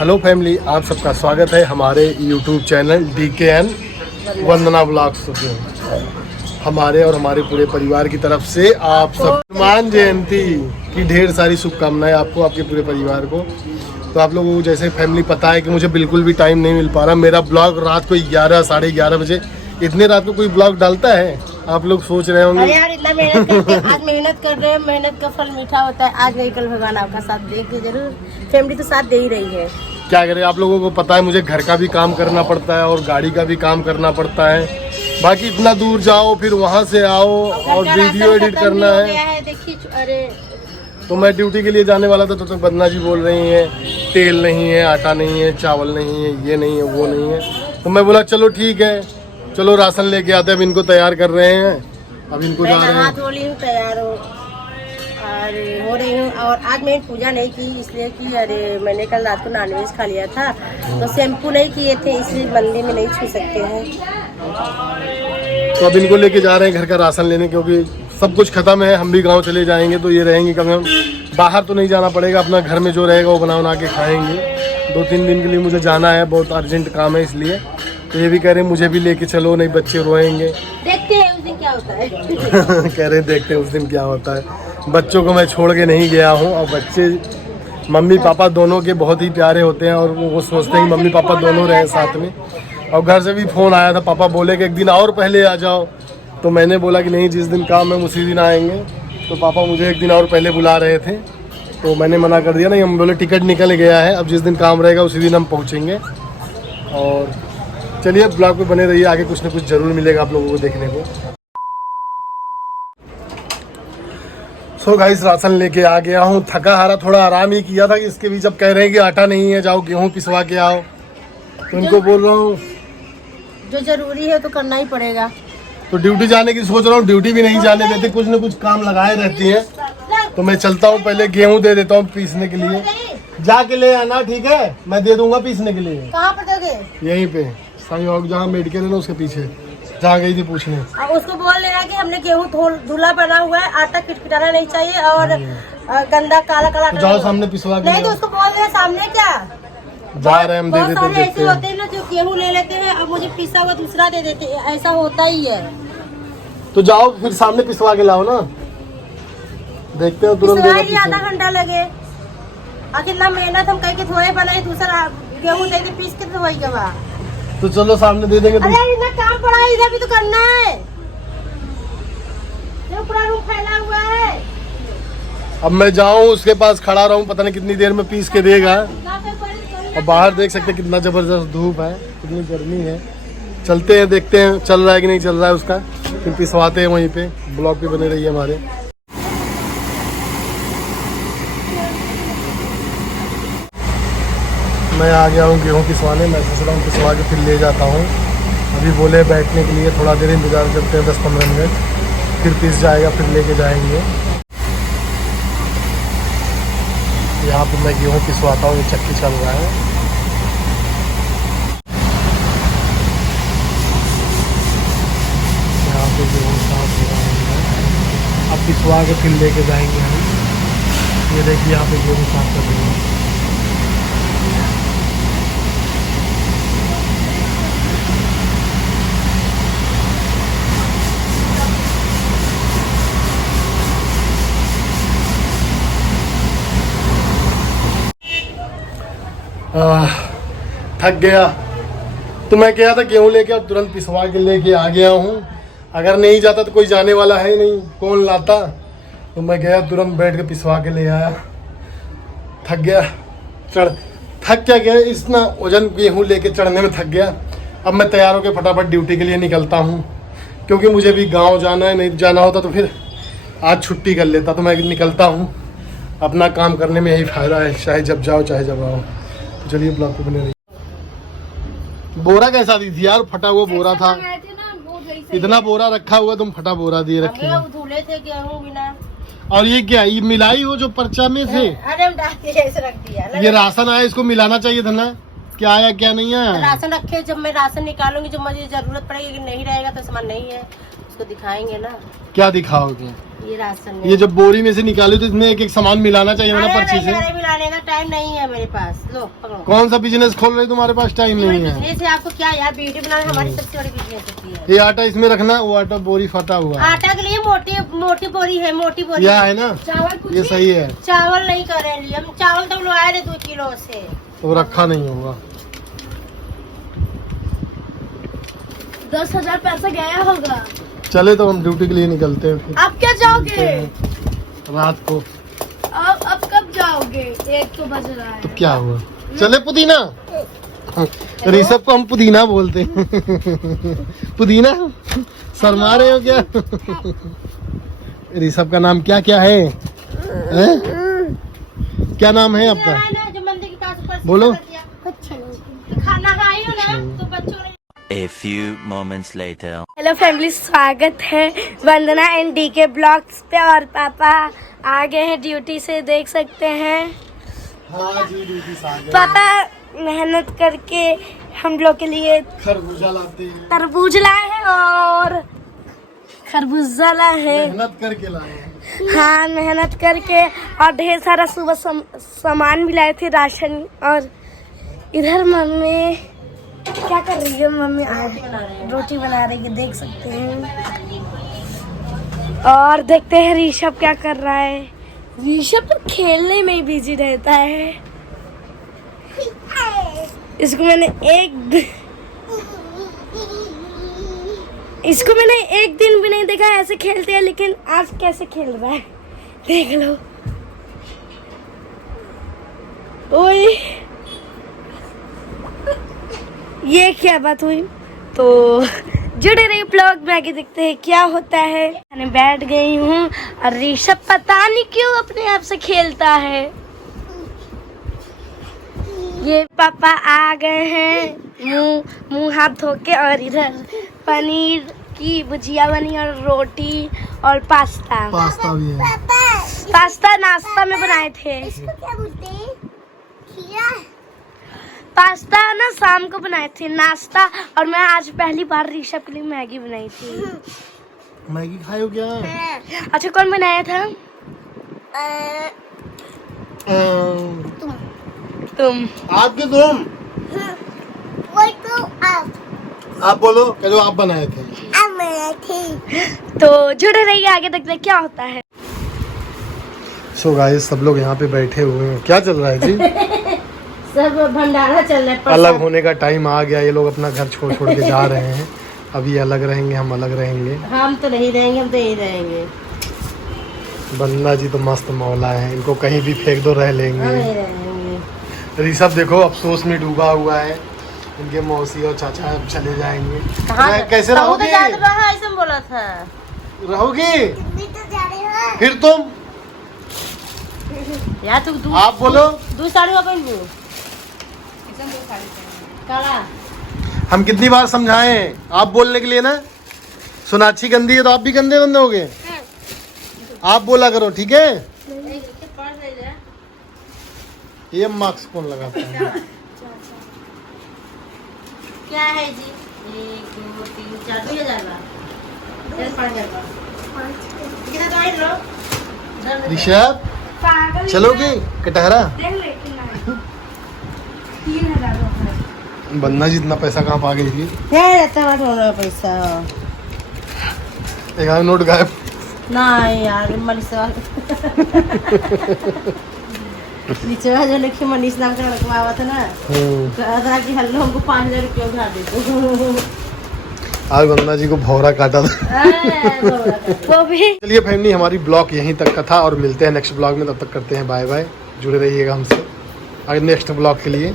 Hello family, आप सबका स्वागत है हमारे यूट्यूब चैनल DKN वंदना ब्लॉग्स में। हमारे और हमारे पूरे परिवार की तरफ से आप सब हनुमान जयंती की ढेर सारी शुभकामनाएं आपको, आपके पूरे परिवार को। तो आप लोगों को जैसे फैमिली पता है कि मुझे बिल्कुल भी टाइम नहीं मिल पा रहा। मेरा ब्लॉग रात को 11 साढ़े 11 बजे, इतने रात को कोई ब्लॉग डालता है? आप लोग सोच रहे होंगे अरे यार इतना मेहनत करके आज मेहनत कर रहे हैं, मेहनत का फल मीठा होता है। आज नहीं कल भगवान आपका साथ देंगे जरूर। फैमिली तो साथ दे ही रही है। क्या करें, आप लोगों को पता है मुझे घर का भी काम करना पड़ता है और गाड़ी का भी काम करना पड़ता है। बाकी इतना दूर जाओ, फिर वहाँ से आओ और वीडियो एडिट करना है। देखिए अरे तो मैं ड्यूटी के लिए जाने वाला था, तो बदना जी बोल रही हैं तेल नहीं है, आटा नहीं है, चावल नहीं है, ये नहीं है, वो नहीं है। तो मैं बोला चलो ठीक है, चलो राशन लेके आते हैं। अब इनको तैयार कर रहे हैं, अब इनको जा रहे हैं। धो ली हूँ, तैयार हो रही हूँ। और आज मैंने पूजा नहीं की इसलिए कि अरे मैंने कल रात को नॉनवेज खा लिया था, तो शैम्पू नहीं किए थे, इसलिए मंदिर में नहीं छू सकते हैं। तो अब इनको लेके जा रहे हैं घर का राशन लेने, क्योंकि सब कुछ खत्म है। हम भी गांव चले जाएंगे तो ये रहेंगे, कभी हम बाहर तो नहीं जाना पड़ेगा, अपना घर में जो रहेगा वो बना के खाएंगे। 2-3 दिन के लिए मुझे जाना है, बहुत अर्जेंट काम है इसलिए। तो ये भी कह रहे हैं मुझे भी लेके चलो, नहीं बच्चे रोएंगे। देखते हैं उस दिन क्या होता है। कह रहे हैं देखते हैं उस दिन क्या होता है। बच्चों को मैं छोड़ के नहीं गया हूँ, और बच्चे मम्मी पापा दोनों के बहुत ही प्यारे होते हैं, और वो सोचते हैं कि मम्मी पापा दोनों रहें साथ में। और घर से भी फ़ोन आया था, पापा बोले कि एक दिन और पहले आ जाओ। तो मैंने बोला कि नहीं, जिस दिन काम है उसी दिन आएंगे। तो पापा मुझे एक दिन और पहले बुला रहे थे, तो मैंने मना कर दिया। नहीं, हम बोले टिकट निकल गया है, अब जिस दिन काम रहेगा उसी दिन हम पहुँचेंगे। और चलिए ब्लॉग पे बने रहिए, आगे कुछ ना कुछ ज़रूर मिलेगा आप लोगों को देखने को। सो गाइस, राशन लेके आ गया हूँ। थका हारा थोड़ा आराम ही किया था कि इसके बीच अब कह रहे हैं कि आटा नहीं है, जाओ गेहूँ पिसवा के आओ। तो इनको बोल रहा हूँ जो जरूरी है तो करना ही पड़ेगा। तो ड्यूटी जाने की सोच रहा हूँ, ड्यूटी भी नहीं जाने देते, कुछ न कुछ काम लगाए रहती हैं। तो मैं चलता हूँ, पहले गेहूँ दे देता हूँ पीसने के लिए। जाके ले आना, ठीक है? मैं दे दूंगा पीसने के लिए। कहाँ पर दोगे? यहीं पे सहयोग जहाँ मेडिकल है ना, उसके पीछे जहाँ गई थी पूछने। उसको बोल देना कि हमने गेहूँ धुला बना हुआ है, आटा किटकिटाना नहीं चाहिए और गंदा काला काला। तो जाओ सामने पिसवा के। नहीं तो उसको बोल देना सामने क्या जा रहे हैं, हम दे देते हैं। ऐसे होते हैं ना जो गेहूँ ले लेते हैं, अब मुझे पिसा हुआ दूसरा दे देते हैं, ऐसा होता ही है। तो जाओ फिर सामने पिसवा के लाओ ना, देखते हो तुरंत आधा घंटा लगे। आखिर ना मेहनत हम कहीं के थोड़े बनाए, दूसरा गेहूँ दे दे पीस के तो वही गवा। तो चलो सामने दे देंगे। अरे इतना काम पड़ा है, इधर भी तो करना है। जो पूरा रूम फैला हुआ है। अब मैं जाऊं उसके पास खड़ा रहूं, पता नहीं कितनी देर में पीस के देगा। और बाहर देख सकते हैं कितना जबरदस्त धूप है, कितनी गर्मी है। चलते हैं, देखते हैं चल रहा है कि नहीं चल रहा है उसका, फिर पिसवाते हैं वहीं पे। ब्लॉग पे बने रहिए हमारे। मैं आ गया हूँ गेहूँ पिसवाने। मैं सोच रहा हूँ पिसवा के फिर ले जाता हूँ। अभी बोले बैठने के लिए थोड़ा देर इंतज़ार करते हैं, 10-15 मिनट, फिर पिस जाएगा, फिर लेके जाएंगे। यहाँ पे मैं गेहूँ पिसवाता हूँ, ये चक्की चल रहा है। यहाँ पे गेहूँ साफ हो रहा है, अब पिसवा के फिर लेके जाएंगे हम। ये देखिए यहाँ पे गेहूँ साफ कर रहे हैं। थक गया तो मैं गया था गेहूँ लेके, अब तुरंत पिसवा के लेके आ गया हूँ। अगर नहीं जाता तो कोई जाने वाला है ही नहीं, कौन लाता। तो मैं गया, तुरंत बैठ के पिसवा के ले आया। थक गया, थक क्या गया, इतना वजन गेहूँ लेके चढ़ने में थक गया। अब मैं तैयार होकर फटाफट ड्यूटी के लिए निकलता हूँ, क्योंकि मुझे भी गाँव जाना है। नहीं जाना होता तो फिर आज छुट्टी कर लेता। तो मैं निकलता हूँ, अपना काम करने में यही फ़ायदा है, चाहे जब जाओ चाहे जब आओ। तो चलिए ब्लॉग पे बने रहिए। बोरा कैसा दी थी यार? फटा हुआ बोरा था, इतना बोरा रखा हुआ, तुम फटा बोरा दिए रखे हैं। धुले थे गेहूँ बिना। और ये क्या, ये मिलाई हो जो पर्चा में थे? अरे हम डाल के ऐसे रख दिया। ये राशन आया, इसको मिलाना चाहिए था ना, क्या आया क्या नहीं आया। राशन रखे, जब मैं राशन निकालूंगी, जब मुझे जरूरत पड़ेगी कि नहीं रहेगा तो सामान नहीं है, उसको दिखाएंगे ना। क्या दिखाओगे? ये राशन में। ये जब बोरी में से निकाले तो इसमें एक एक सामान मिलाना चाहिए ना पर्ची से। अरे मिलाने का टाइम नहीं है मेरे पास। लो पकड़ो। कौन सा बिजनेस खोल रहे तुम्हारे पास टाइम नहीं है? बिजनेस है आपको क्या यार, वीडियो बनाना हमारी सबसे बड़ी बिजनेस होती है। ये आटा इसमें रखना, वो आटा बोरी फटा हुआ है। आटा के लिए मोटी मोटी बोरी है, मोटी बोरी यह है ना, चावल ये सही है। चावल नहीं करेंगे हम, चावल तो लोग आए थे 2 किलो से, तो रखा नहीं होगा। 10,000 पैसा गया होगा। चले तो हम ड्यूटी के लिए निकलते हैं फिर। आप क्या जाओगे रात को। अब कब जाओगे? 1 तो बज रहा है। तो क्या हुआ, चले पुदीना। ऋषभ को हम पुदीना बोलते हैं। पुदीना शर्मा रहे हो क्या? ऋषभ का नाम क्या क्या है? क्या नाम है आपका? जो मंदिर के पास ऊपर बोलो। खाना खाई हो ना तो बच्चों ने। A few moments later. Hello family, स्वागत है वंदना एंड डी के ब्लॉग्स पे। और पापा आ गए हैं ड्यूटी से, देख सकते हैं। हाँ जी, ड्यूटी से आ गए। पापा मेहनत करके हम लोग के लिए खरबूजा लाते हैं। तरबूज लाए हैं और खरबूजा लाए हैं। मेहनत करके लाए हैं। हाँ, मेहनत करके। और ढेर सारा सुबह सामान भी लाए थे, राशन। और इधर मम्मी क्या कर रही है? मम्मी आज रोटी बना रही है, देख सकते हैं। और देखते हैं ऋषभ क्या कर रहा है। ऋषभ तो खेलने में ही बिजी रहता है। इसको मैंने एक दिन भी नहीं देखा ऐसे खेलते हैं, लेकिन आज कैसे खेल रहा है देख लो। ओए, ये क्या बात हुई? तो जुड़े रही ब्लॉग में, आगे देखते हैं क्या होता है। मैं बैठ गई हूँ और ऋषभ पता नहीं क्यों अपने आप से खेलता है। ये पापा आ गए हैं मुंह हाथ धो के। और इधर पनीर की भुजिया बनी और रोटी और पास्ता भी है। पास्ता नाश्ता में बनाए थे। इसको क्या बोलते हैं? खीरा। पास्ता ना शाम को बनाए थे नाश्ता। और मैं आज पहली बार ऋषभ के लिए मैगी बनाई थी। मैगी खाए हो क्या? अच्छा, कौन बनाया था? तुम। आपके तुम। आप बोलो, चलो आप बनाए थे। तो जुड़े रहिए, आगे देखते हैं क्या होता है। सो गाइस, सब लोग यहाँ पे बैठे हुए हैं। क्या चल रहा है जी? सब भंडारा चल रहा है। अलग होने का टाइम आ गया। ये लोग अपना घर छोड़ छोड़ के जा रहे हैं। अभी अलग रहेंगे, हम अलग रहेंगे। हम तो नहीं रहेंगे, हम तो यही रहेंगे। बंदा जी तो मस्त मौला है, इनको कहीं भी फेंक दो रह हम लेंगे। नहीं रहेंगे। ऋषभ देखो अफसोस में डूबा हुआ है। इनके मौसी और चाचा अब चले जाएंगे। कैसे रहोगे? ऐसा बोला था। रहोगे फिर तुम? यार तू आप बोलो। 2 साड़ी पहन लू काला। हम कितनी बार समझाएं आप बोलने के लिए ना। सोनाक्षी गंदी है तो आप भी गंदे बंदे होगे। आप बोला करो, ठीक है? ये मास्क कौन लगाता है? क्या है जी? 1 2 3 4 2,000 कितना तो आई लो। ऋषभ पागल चलोगे कटहरा? देख ले कितना है। 3,000 बंदा जी इतना पैसा कहाँ पा गई थी? पैसा एक आध नोट गायब। नहीं यार, मनीष नीचे जो लिखे मनीष नाम का लड़का आवा था ना, कहा था कि हेलो हमको 5,000 रुपये उधार दे दो। आज बंदा जी को भौरा काटा था। वो भी। चलिए फैमिली, हमारी ब्लॉग यहीं तक का था और मिलते हैं नेक्स्ट ब्लॉग में। तब तक करते हैं बाय बाय। जुड़े रहिएगा हमसे आगे नेक्स्ट ब्लॉग के लिए।